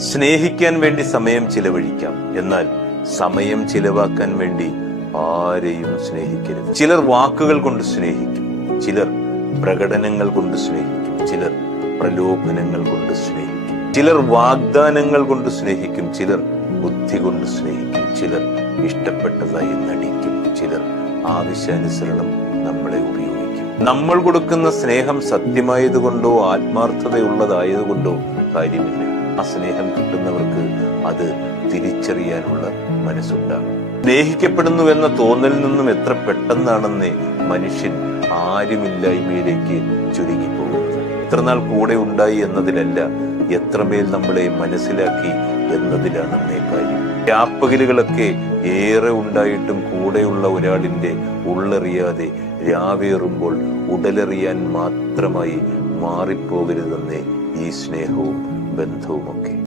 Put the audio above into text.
സ്നേഹിക്കാൻ വേണ്ടി സമയം ചിലവഴിക്കാം, എന്നാൽ സമയം ചിലവാക്കാൻ വേണ്ടി ആരെയും സ്നേഹിക്കരുത്. ചിലർ വാക്കുകൾ കൊണ്ട് സ്നേഹിക്കും, ചിലർ പ്രകടനങ്ങൾ കൊണ്ട് സ്നേഹിക്കും, ചിലർ പ്രലോഭനങ്ങൾ കൊണ്ട് സ്നേഹിക്കും, ചിലർ വാഗ്ദാനങ്ങൾ കൊണ്ട് സ്നേഹിക്കും, ചിലർ ബുദ്ധി കൊണ്ട് സ്നേഹിക്കും, ചിലർ ഇഷ്ടപ്പെട്ടതായി നടിക്കും, ചിലർ ആവശ്യാനുസരണം നമ്മളെ ഉപയോഗിക്കും. നമ്മൾ കൊടുക്കുന്ന സ്നേഹം സത്യമായതുകൊണ്ടോ ആത്മാർത്ഥതയുള്ളതായതുകൊണ്ടോ കാര്യമില്ല. ആ സ്നേഹം കിട്ടുന്നവർക്ക് അത് തിരിച്ചറിയാനുള്ള മനസ്സുണ്ടാകും. സ്നേഹിക്കപ്പെടുന്നു എന്ന തോന്നലിൽ നിന്നും എത്ര പെട്ടെന്നാണെന്ന് മനുഷ്യൻ ആരുമില്ലായ്മയിലേക്ക് ചുരുങ്ങിപ്പോകുന്നത്. എത്രനാൾ കൂടെ ഉണ്ടായി എന്നതിലല്ല, എത്രമേൽ നമ്മളെ മനസ്സിലാക്കി എന്നതിലാണെന്നേ കാര്യം. രാപ്പകലുകളൊക്കെ ഏറെ ഉണ്ടായിട്ടും കൂടെയുള്ള ഒരാളിന്റെ ഉള്ളറിയാതെ രാവേറുമ്പോൾ ഉടലെറിയാൻ മാത്രമായി മാറിപ്പോകരുതെന്നേ ഈ സ്നേഹവും ബന്ധവുമൊക്കെ.